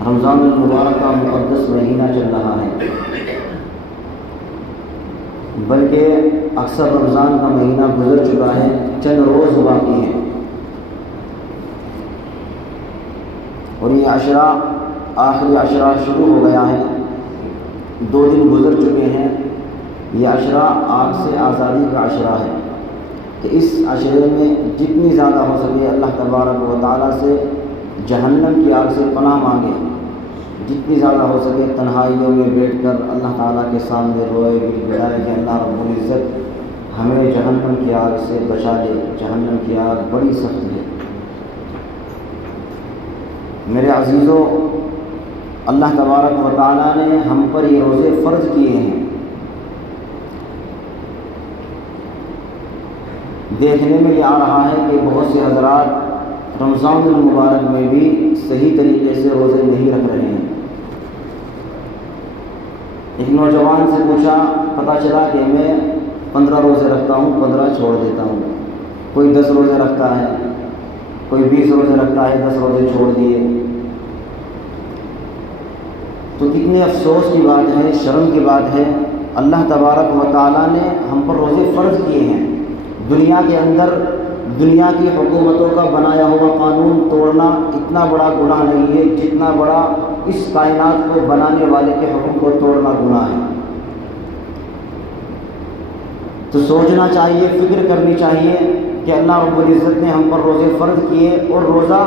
رمضان المبارک کا مقدس مہینہ چل رہا ہے، بلکہ اکثر رمضان کا مہینہ گزر چکا ہے، چند روز باقی ہیں اور یہ عشرہ آخری عشرہ شروع ہو گیا ہے۔ 2 دن گزر چکے ہیں۔ یہ عشرہ آگ سے آزادی کا عشرہ ہے کہ اس عشرے میں جتنی زیادہ ہو سکے اللہ تبارک و تعالیٰ سے جہنم کی آگ سے پناہ مانگے، جتنی زیادہ ہو سکے تنہائیوں میں بیٹھ کر اللہ تعالیٰ کے سامنے روئے گڑگڑائے کہ اللہ رب العزت ہمیں جہنم کی آگ سے بچا لے، جہنم کی آگ بڑی سخت ہے۔ میرے عزیزوں، اللہ تبارک و تعالیٰ نے ہم پر یہ روزے فرض کیے ہیں۔ دیکھنے میں یہ آ رہا ہے کہ بہت سے حضرات رمضان المبارک میں بھی صحیح طریقے سے روزے نہیں رکھ رہے ہیں۔ ایک نوجوان سے پوچھا، پتہ چلا کہ میں 15 روزے رکھتا ہوں، 15 چھوڑ دیتا ہوں۔ کوئی 10 روزے رکھتا ہے، کوئی 20 روزے رکھتا ہے، 10 روزے چھوڑ دیے۔ تو کتنے افسوس کی بات ہے، شرم کی بات ہے، اللہ تبارک و تعالیٰ نے ہم پر روزے فرض کیے ہیں۔ دنیا کے اندر دنیا کی حکومتوں کا بنایا ہوا قانون توڑنا اتنا بڑا گناہ نہیں ہے جتنا بڑا اس کائنات کو بنانے والے کے حکم کو توڑنا گناہ ہے۔ تو سوچنا چاہیے، فکر کرنی چاہیے کہ اللہ رب العزت نے ہم پر روزے فرض کیے، اور روزہ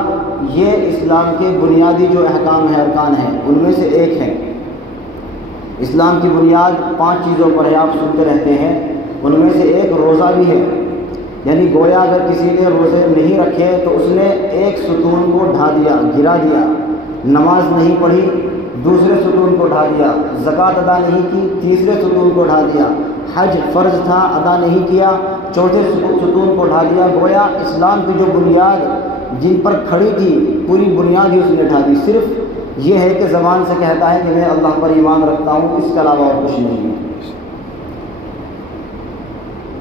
یہ اسلام کے بنیادی جو احکام ہیں، ارکان ہیں، ان میں سے ایک ہے۔ اسلام کی بنیاد 5 چیزوں پر ہے، آپ سنتے رہتے ہیں، ان میں سے ایک روزہ بھی ہے۔ یعنی گویا اگر کسی نے روزے نہیں رکھے تو اس نے ایک ستون کو ڈھا دیا، گرا دیا، نماز نہیں پڑھی، دوسرے ستون کو ڈھا دیا، زکوٰۃ ادا نہیں کی، تیسرے ستون کو ڈھا دیا، حج فرض تھا ادا نہیں کیا، چوتھے ستون کو ڈھا دیا۔ گویا اسلام کی جو بنیاد جن پر کھڑی تھی پوری بنیاد ہی اس نے ڈھا دی۔ صرف یہ ہے کہ زبان سے کہتا ہے کہ میں اللہ پر ایمان رکھتا ہوں، اس کے علاوہ اور کچھ نہیں ہے۔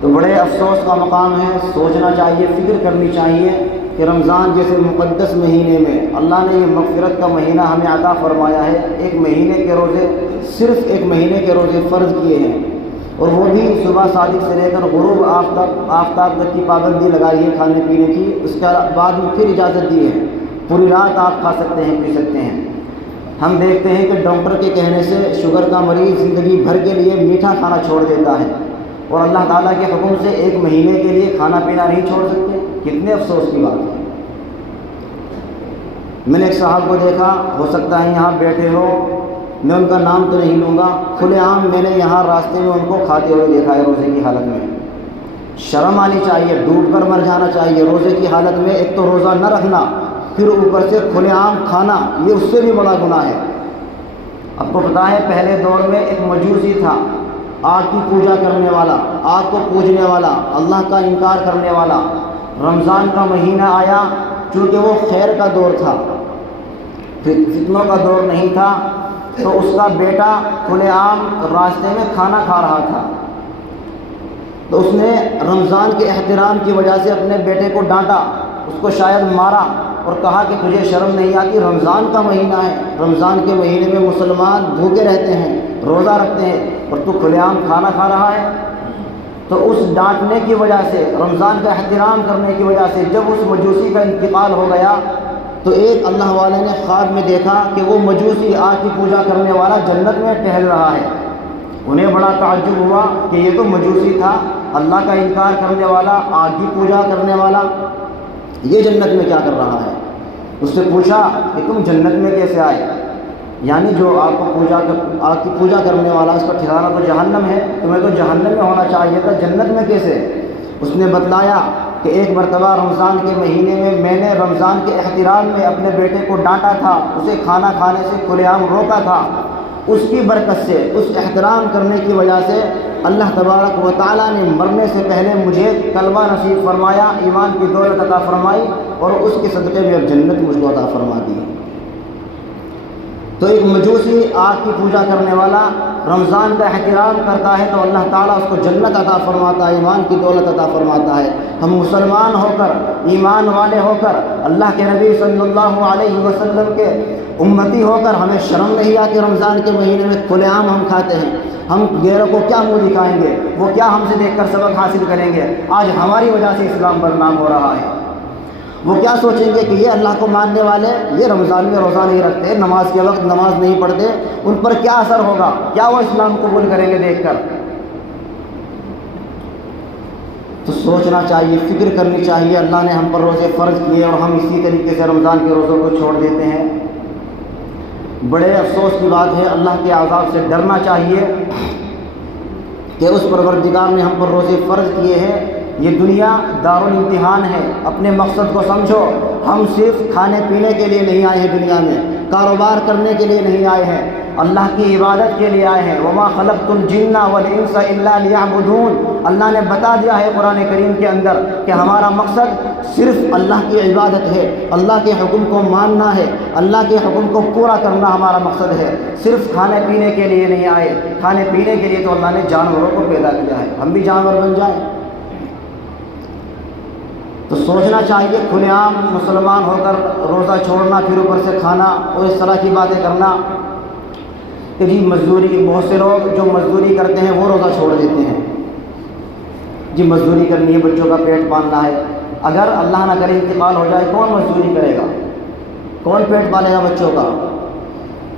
تو بڑے افسوس کا مقام ہے، سوچنا چاہیے، فکر کرنی چاہیے کہ رمضان جیسے مقدس مہینے میں اللہ نے یہ مغفرت کا مہینہ ہمیں عطا فرمایا ہے، ایک مہینے کے روزے، صرف ایک مہینے کے روزے فرض کیے ہیں، اور وہ بھی صبح صادق سے لے کر غروب آفتاب تک کی پابندی لگائی ہے کھانے پینے کی، اس کے بعد میں پھر اجازت دی ہے، پوری رات آپ کھا سکتے ہیں، پی سکتے ہیں۔ ہم دیکھتے ہیں کہ ڈاکٹر کے کہنے سے شوگر کا مریض زندگی بھر کے لیے میٹھا کھانا چھوڑ دیتا ہے، اور اللہ تعالیٰ کے حکم سے ایک مہینے کے لیے کھانا پینا نہیں چھوڑ سکتے۔ کتنے افسوس کی بات ہے۔ میں نے ایک صاحب کو دیکھا، ہو سکتا ہے یہاں بیٹھے ہو، میں ان کا نام تو نہیں لوں گا، کھلے عام میں نے یہاں راستے میں ان کو کھاتے ہوئے دیکھا ہے روزے کی حالت میں۔ شرم آنی چاہیے، ڈوب کر مر جانا چاہیے روزے کی حالت میں۔ ایک تو روزہ نہ رکھنا، پھر اوپر سے کھلے عام کھانا، یہ اس سے بھی بڑا گناہ ہے۔ آپ کو پتہ ہے پہلے دور میں ایک مجوسی تھا، آگ کی پوجا کرنے والا، آگ کو پوجنے والا، اللہ کا انکار کرنے والا۔ رمضان کا مہینہ آیا، چونکہ وہ خیر کا دور تھا، فتنوں کا دور نہیں تھا، تو اس کا بیٹا کھلے عام راستے میں کھانا کھا رہا تھا، تو اس نے رمضان کے احترام کی وجہ سے اپنے بیٹے کو ڈانٹا، اس کو شاید مارا، اور کہا کہ تجھے شرم نہیں آتی، رمضان کا مہینہ ہے، رمضان کے مہینے میں مسلمان بھوکے رہتے ہیں، روزہ رکھتے ہیں، اور تو کھلے عام کھانا کھا رہا ہے۔ تو اس ڈانٹنے کی وجہ سے، رمضان کا احترام کرنے کی وجہ سے، جب اس مجوسی کا انتقال ہو گیا تو ایک اللہ والے نے خواب میں دیکھا کہ وہ مجوسی آگ کی پوجا کرنے والا جنت میں ٹہل رہا ہے۔ انہیں بڑا تعجب ہوا کہ یہ تو مجوسی تھا، اللہ کا انکار کرنے والا، آگ کی پوجا کرنے والا، یہ جنت میں کیا کر رہا ہے؟ اس سے پوچھا کہ تم جنت میں کیسے آئے؟ یعنی جو آگ کی پوجا کرنے والا، اس کا ٹھکانہ تو جہنم ہے، تمہیں تو جہنم میں ہونا چاہیے تھا، جنت میں کیسے؟ اس نے بتلایا کہ ایک مرتبہ رمضان کے مہینے میں میں نے رمضان کے احترام میں اپنے بیٹے کو ڈانٹا تھا، اسے کھانا کھانے سے کھلے عام روکا تھا، اس کی برکت سے، اس احترام کرنے کی وجہ سے اللہ تبارک و تعالیٰ نے مرنے سے پہلے مجھے کلمہ نصیب فرمایا، ایمان کی دولت عطا فرمائی، اور اس کے صدقے میں اب جنت مجھ کو عطا فرما دی۔ تو ایک مجوسی آگ کی پوجا کرنے والا رمضان کا احترام کرتا ہے تو اللہ تعالیٰ اس کو جنت عطا فرماتا ہے، ایمان کی دولت عطا فرماتا ہے۔ ہم مسلمان ہو کر، ایمان والے ہو کر، اللہ کے نبی صلی اللہ علیہ وسلم کے امتی ہو کر ہمیں شرم نہیں آتی رمضان کے مہینے میں کھلے عام ہم کھاتے ہیں؟ ہم غیروں کو کیا منہ دکھائیں گے؟ وہ کیا ہم سے دیکھ کر سبق حاصل کریں گے؟ آج ہماری وجہ سے اسلام بدنام ہو رہا ہے۔ وہ کیا سوچیں گے کہ یہ اللہ کو ماننے والے، یہ رمضان میں روزہ نہیں رکھتے، نماز کے وقت نماز نہیں پڑھتے، ان پر کیا اثر ہوگا؟ کیا وہ اسلام قبول کریں گے دیکھ کر؟ تو سوچنا چاہیے، فکر کرنی چاہیے۔ اللہ نے ہم پر روزے فرض کیے اور ہم اسی طریقے سے رمضان کے روزوں کو چھوڑ دیتے ہیں۔ بڑے افسوس کی بات ہے، اللہ کے عذاب سے ڈرنا چاہیے کہ اس پروردگار نے ہم پر روزے فرض کیے ہیں۔ یہ دنیا دارالامتحان ہے، اپنے مقصد کو سمجھو۔ ہم صرف کھانے پینے کے لیے نہیں آئے ہیں دنیا میں، کاروبار کرنے کے لیے نہیں آئے ہیں، اللہ کی عبادت کے لیے آئے ہیں۔ وما خلقت الجن والانس الا لیعبدون، اللہ نے بتا دیا ہے قرآن کریم کے اندر کہ ہمارا مقصد صرف اللہ کی عبادت ہے، اللہ کے حکم کو ماننا ہے، اللہ کے حکم کو پورا کرنا ہمارا مقصد ہے۔ صرف کھانے پینے کے لیے نہیں آئے، کھانے پینے کے لیے تو اللہ نے جانوروں کو پیدا کیا ہے، ہم بھی جانور بن جائیں؟ تو سوچنا چاہیے، کھلے عام مسلمان ہو کر روزہ چھوڑنا، پھر اوپر سے کھانا اور اس طرح کی باتیں کرنا کہ جی مزدوری، بہت سے لوگ جو مزدوری کرتے ہیں وہ روزہ چھوڑ دیتے ہیں۔ جی مزدوری کرنی ہے، بچوں کا پیٹ پالنا ہے، اگر اللہ نہ کرے انتقال ہو جائے کون مزدوری کرے گا؟ کون پیٹ پالے گا بچوں کا؟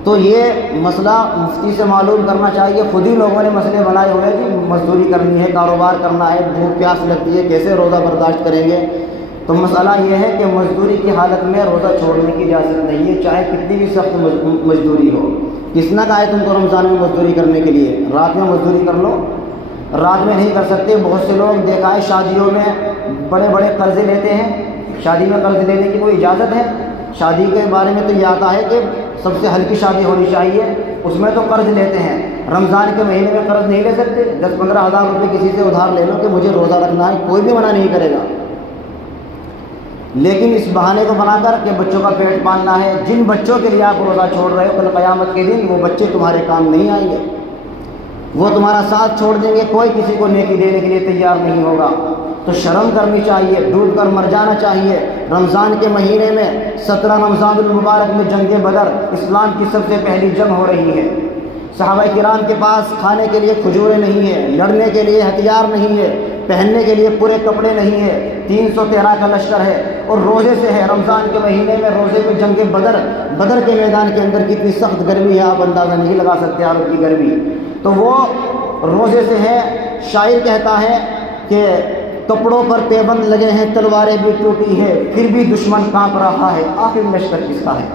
تو یہ مسئلہ مفتی سے معلوم کرنا چاہیے۔ خود ہی لوگوں نے مسئلے بنائے ہوئے ہیں کہ مزدوری کرنی ہے، کاروبار کرنا ہے، بھوک پیاس لگتی ہے، کیسے روزہ برداشت کریں گے؟ تو مسئلہ یہ ہے کہ مزدوری کی حالت میں روزہ چھوڑنے کی اجازت نہیں ہے، چاہے کتنی بھی سخت مزدوری ہو۔ کس نے کہا ہے تم کو رمضان میں مزدوری کرنے کے لیے؟ رات میں مزدوری کر لو، رات میں نہیں کر سکتے۔ بہت سے لوگ دیکھا ہے شادیوں میں بڑے بڑے قرضے لیتے ہیں، شادی میں قرض لینے کی کوئی اجازت ہے؟ شادی کے بارے میں تو یہ آتا ہے کہ سب سے ہلکی شادی ہونی چاہیے، اس میں تو قرض لیتے ہیں۔ رمضان کے مہینے میں قرض نہیں لے سکتے؟ 10-15 ہزار روپے کسی سے ادھار لے لو کہ مجھے روزہ رکھنا ہے، کوئی بھی منع نہیں کرے گا۔ لیکن اس بہانے کو بنا کر کہ بچوں کا پیٹ پالنا ہے، جن بچوں کے لیے آپ روزہ چھوڑ رہے ہو کل قیامت کے دن وہ بچے تمہارے کام نہیں آئیں گے، وہ تمہارا ساتھ چھوڑ دیں گے، کوئی کسی کو نیکی دینے کے لیے تیار نہیں ہوگا۔ تو شرم کرنی چاہیے، ڈوب کر مر جانا چاہیے۔ رمضان کے مہینے میں 17 رمضان المبارک میں جنگ بدر اسلام کی سب سے پہلی جنگ ہو رہی ہے۔ صحابہ کرام کے پاس کھانے کے لیے کھجوریں نہیں ہیں، لڑنے کے لیے ہتھیار نہیں ہے، پہننے کے لیے پورے کپڑے نہیں ہیں، 313 کا لشکر ہے اور روزے سے ہے۔ رمضان کے مہینے میں روزے میں جنگ بدر کے میدان کے اندر کتنی سخت گرمی ہے، آپ اندازہ نہیں لگا سکتے آپ کی گرمی۔ تو وہ روزے سے ہے۔ شاعر کہتا ہے کہ کپڑوں پر پیبند لگے ہیں، تلواریں بھی ٹوٹی ہے، پھر بھی دشمن کانپ رہا ہے، آخر لشکر کس کا ہے؟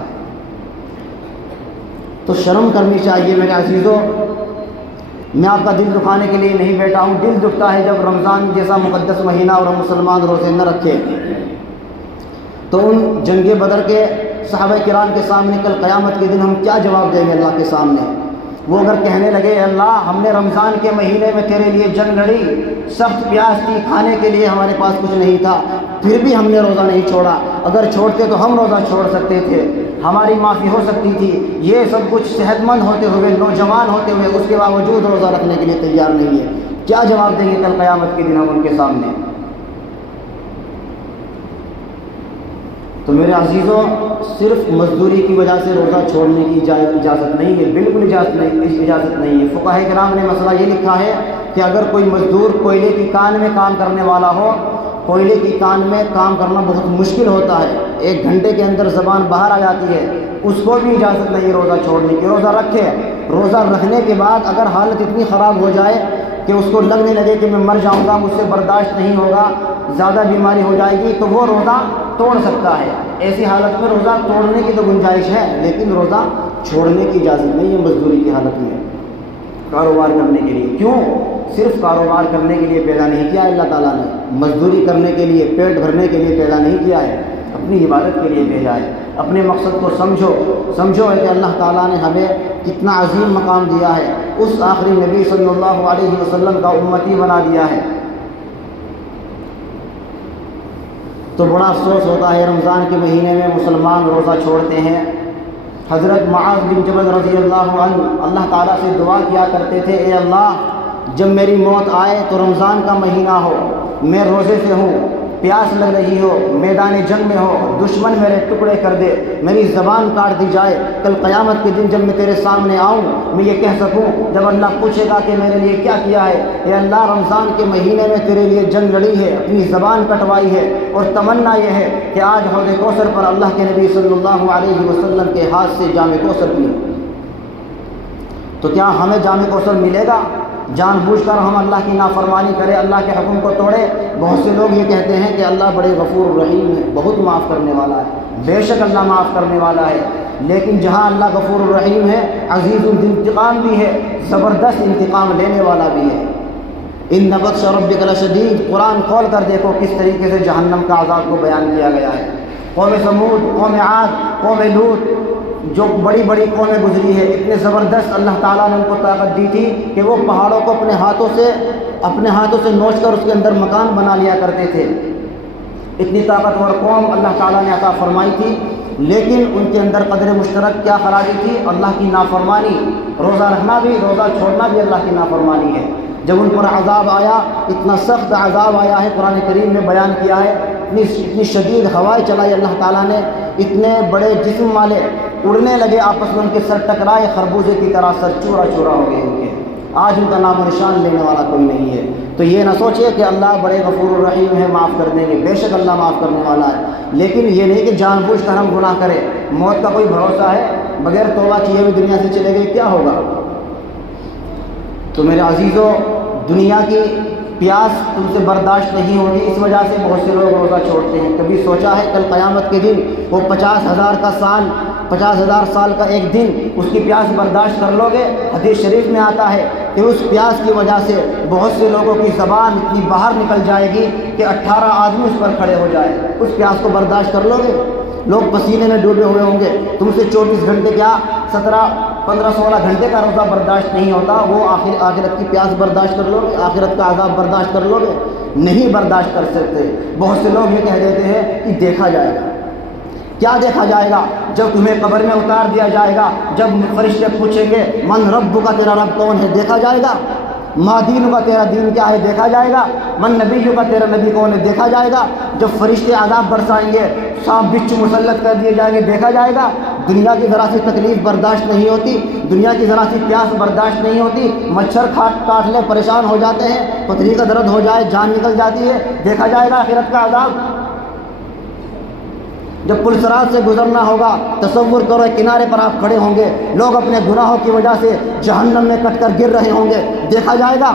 تو شرم کرنی چاہیے میرے عزیزوں۔ میں آپ کا دل دکھانے کے لیے نہیں بیٹھا ہوں، دل دکھتا ہے جب رمضان جیسا مقدس مہینہ اور ہم مسلمان روزے نہ رکھے تو ان جنگ بدر کے صحابہ کرام کے سامنے کل قیامت کے دن ہم کیا جواب دیں گے اللہ کے سامنے؟ وہ اگر کہنے لگے اللہ ہم نے رمضان کے مہینے میں تیرے لیے جنگ لڑی، سخت پیاس تھی، کھانے کے لیے ہمارے پاس کچھ نہیں تھا، پھر بھی ہم نے روزہ نہیں چھوڑا، اگر چھوڑتے تو ہم روزہ چھوڑ سکتے تھے، ہماری معافی ہو سکتی تھی، یہ سب کچھ صحت مند ہوتے ہوئے، نوجوان ہوتے ہوئے اس کے باوجود روزہ رکھنے کے لیے تیار نہیں ہے، کیا جواب دیں گے کل قیامت کے دن ہم ان کے سامنے؟ تو میرے عزیزوں، صرف مزدوری کی وجہ سے روزہ چھوڑنے کی اجازت نہیں ہے، بالکل اجازت نہیں ہے۔ فقہاء کرام نے مسئلہ یہ لکھا ہے کہ اگر کوئی مزدور کوئلے کی کان میں کام کرنے والا ہو، کوئلے کی کان میں کام کرنا بہت مشکل ہوتا ہے، 1 گھنٹے کے اندر زبان باہر آ جاتی ہے، اس کو بھی اجازت نہیں روزہ چھوڑنے کی، روزہ رکھے۔ روزہ رکھنے کے بعد اگر حالت اتنی خراب ہو جائے کہ اس کو لگنے لگے کہ میں مر جاؤں گا، مجھ سے برداشت نہیں ہوگا، زیادہ بیماری ہو جائے گی، تو وہ روزہ توڑ سکتا ہے۔ ایسی حالت میں روزہ توڑنے کی تو گنجائش ہے، لیکن روزہ چھوڑنے کی اجازت نہیں ہے مزدوری کی حالت میں، کاروبار کرنے کے لیے۔ کیوں؟ صرف کاروبار کرنے کے لیے پیدا نہیں کیا اللہ تعالیٰ نے، مزدوری کرنے کے لیے، پیٹ بھرنے کے لیے پیدا نہیں کیا ہے، اپنی عبادت کے لیے بھیجا ہے۔ اپنے مقصد کو سمجھو کہ اللہ تعالیٰ نے ہمیں کتنا عظیم مقام دیا ہے، اس آخری نبی صلی اللہ علیہ وسلم کا امتی بنا دیا ہے۔ تو بڑا افسوس ہوتا ہے رمضان کے مہینے میں مسلمان روزہ چھوڑتے ہیں حضرت معاذ بن جبل رضی اللہ عنہ اللہ تعالیٰ سے دعا کیا کرتے تھے، اے اللہ جب میری موت آئے تو رمضان کا مہینہ ہو، میں روزے سے ہوں، پیاس لگ رہی ہو، میدان جنگ میں ہو، دشمن میرے ٹکڑے کر دے، میری زبان کاٹ دی جائے، کل قیامت کے دن جب میں تیرے سامنے آؤں میں یہ کہہ سکوں جب اللہ پوچھے گا کہ میرے لیے کیا کیا ہے، اے اللہ رمضان کے مہینے میں تیرے لیے جنگ لڑی ہے، اپنی زبان کٹوائی ہے، اور تمنا یہ ہے کہ آج حوض کوثر پر اللہ کے نبی صلی اللہ علیہ وسلم کے ہاتھ سے جام کوثر پی، تو کیا ہمیں جام کوثر ملے گا؟ جان بوجھ کر ہم اللہ کی نافرمانی کریں، اللہ کے حکم کو توڑے۔ بہت سے لوگ یہ کہتے ہیں کہ اللہ بڑے غفور الرحیم ہے، بہت معاف کرنے والا ہے، بے شک اللہ معاف کرنے والا ہے، لیکن جہاں اللہ غفور الرحیم ہے، عزیز الانتقام بھی ہے، زبردست انتقام لینے والا بھی ہے۔ ان بطش ربک لشدید، قرآن کھول کر دیکھو کس طریقے سے جہنم کا عذاب کو بیان کیا گیا ہے۔ قوم سمود، قوم عاد، قوم لوط، جو بڑی بڑی قومیں گزری ہے، اتنے زبردست اللہ تعالیٰ نے ان کو طاقت دی تھی کہ وہ پہاڑوں کو اپنے ہاتھوں سے نوچ کر اس کے اندر مکان بنا لیا کرتے تھے۔ اتنی طاقتور قوم اللہ تعالیٰ نے عطا فرمائی تھی، لیکن ان کے اندر قدر مشترک کیا خرابی تھی؟ اللہ کی نافرمانی۔ روزہ رکھنا بھی، روزہ چھوڑنا بھی اللہ کی نافرمانی ہے۔ جب ان پر عذاب آیا، اتنا سخت عذاب آیا ہے، قرآن کریم میں بیان کیا ہے، اتنی شدید ہوائیں چلائی اللہ تعالیٰ نے، اتنے بڑے جسم والے اڑنے لگے، آپس میں ان کے سر ٹکرائے، خربوزے کی طرح سر چورا چورا ہو گئے ان کے۔ آج ان کا نام و نشان لینے والا کوئی نہیں ہے۔ تو یہ نہ سوچے کہ اللہ بڑے غفور الرحیم ہے، معاف کر دیں گے، بے شک اللہ معاف کرنے والا ہے، لیکن یہ نہیں کہ جان بوجھ کر ہم گناہ کریں۔ موت کا کوئی بھروسہ ہے؟ بغیر توبہ کیے ہوئے دنیا سے چلے گئے کیا ہوگا؟ تو میرے عزیزوں، دنیا کی پیاس تم سے برداشت نہیں ہوگی، اس وجہ سے بہت سے لوگ روزہ چھوڑتے ہیں۔ کبھی سوچا ہے کل قیامت کے دن وہ 50,000 سال کا ایک دن اس کی پیاس برداشت کر لو گے؟ حدیث شریف میں آتا ہے کہ اس پیاس کی وجہ سے بہت سے لوگوں کی زبان اتنی باہر نکل جائے گی کہ 18 آدمی اس پر کھڑے ہو جائے۔ اس پیاس کو برداشت کر لو گے؟ لوگ پسینے میں ڈوبے ہوئے ہوں گے، تم سے 24 گھنٹے کیا 15-16 گھنٹے کا روزہ برداشت نہیں ہوتا، وہ آخرت کی پیاس برداشت کر لو گے؟ آخرت کا عذاب برداشت کر لو گے؟ نہیں برداشت کر سکتے۔ بہت سے لوگ یہ کہہ دیتے ہیں کہ دیکھا جائے گا۔ کیا دیکھا جائے گا؟ جب تمہیں قبر میں اتار دیا جائے گا، جب فرشتے پوچھیں گے من رب کا، تیرا رب کون ہے؟ دیکھا جائے گا۔ ما دین کا، تیرا دین کیا ہے؟ دیکھا جائے گا۔ من نبی کا، تیرا نبی کون ہے؟ دیکھا جائے گا۔ جب فرشتے عذاب برسائیں گے، سانپ بچھو مسلط کر دیے جائیں گے، دیکھا جائے گا۔ دنیا کی ذرا سی تکلیف برداشت نہیں ہوتی، دنیا کی ذرا سی پیاس برداشت نہیں ہوتی، مچھر کاٹ لے پریشان ہو جاتے ہیں، پتھری کا درد ہو جائے جان نکل جاتی ہے، دیکھا جائے گا آخرت کا عذاب؟ جب پل صراط سے گزرنا ہوگا، تصور کرو کنارے پر آپ کھڑے ہوں گے، لوگ اپنے گناہوں کی وجہ سے جہنم میں کٹ کر گر رہے ہوں گے، دیکھا جائے گا؟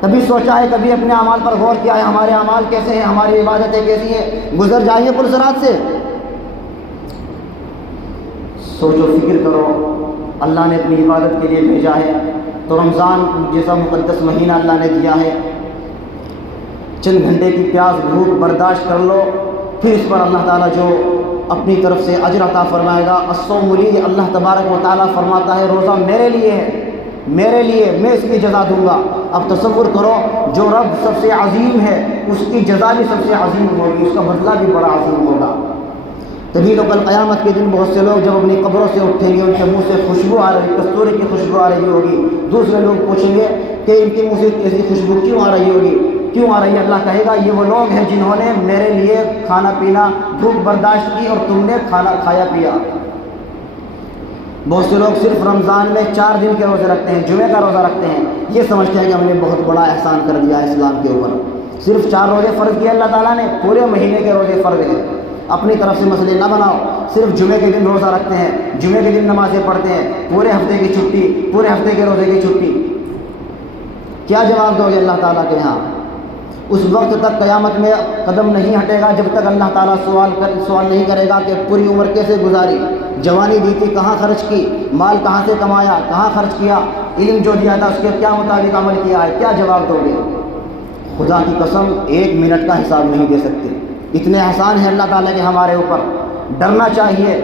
کبھی سوچا ہے، کبھی اپنے اعمال پر غور کیا ہے، ہمارے اعمال کیسے ہیں، ہماری عبادتیں کیسی ہیں؟ گزر جائیں گے پل صراط سے؟ سوچو، فکر کرو، اللہ نے اپنی عبادت کے لیے بھیجا ہے، تو رمضان جیسا مقدس مہینہ اللہ نے دیا ہے، چند گھنٹے کی پیاس بھوک برداشت کر لو، پھر اس پر اللہ تعالیٰ جو اپنی طرف سے اجر عطا فرمائے گا۔ الصوم لی، اللہ تبارک و تعالیٰ فرماتا ہے روزہ میرے لیے ہے، میرے لیے، میں اس کی جزا دوں گا۔ اب تصور کرو، جو رب سب سے عظیم ہے اس کی جزا بھی سب سے عظیم ہوگی، اس کا بدلہ بھی بڑا عظیم ہوگا۔ تبھی تو کل قیامت کے دن بہت سے لوگ جب اپنی قبروں سے اٹھیں گے، ان کے منہ سے خوشبو آ رہی، کستوری کی خوشبو آ رہی ہوگی، دوسرے لوگ پوچھیں گے کہ ان کے منہ سے ایسی خوشبو کیوں آ رہی ہوگی، کیوں آ رہی ہے؟ اللہ کہے گا یہ وہ لوگ ہیں جنہوں نے میرے لیے کھانا پینا بھوک برداشت کی اور تم نے کھانا کھایا پیا۔ بہت سے لوگ صرف رمضان میں 4 دن کے روزے رکھتے ہیں، جمعے کا روزہ رکھتے ہیں، یہ سمجھتے ہیں کہ ہم نے بہت بڑا احسان کر دیا ہے اسلام کے اوپر۔ صرف 4 روزے فرض کیے اللہ تعالیٰ نے، پورے مہینے کے روزے فرض ہیں۔ اپنی طرف سے مسئلے نہ بناؤ، صرف جمعے کے دن روزہ رکھتے ہیں، جمعے کے دن نمازیں پڑھتے ہیں، پورے ہفتے کی چھٹی، پورے ہفتے کے روزے کی چھٹی۔ کیا جواب دو گے اللہ تعالیٰ کے یہاں؟ اس وقت تک قیامت میں قدم نہیں ہٹے گا جب تک اللہ تعالیٰ سوال نہیں کرے گا کہ پوری عمر کیسے گزاری، جوانی دی تھی کہاں خرچ کی، مال کہاں سے کمایا، کہاں خرچ کیا، علم جو دیا تھا اس کے کیا مطابق عمل کیا ہے؟ کیا جواب دو گے؟ خدا کی قسم 1 منٹ کا حساب نہیں دے سکتے، اتنے احسان ہیں اللہ تعالیٰ کے ہمارے اوپر۔ ڈرنا چاہیے۔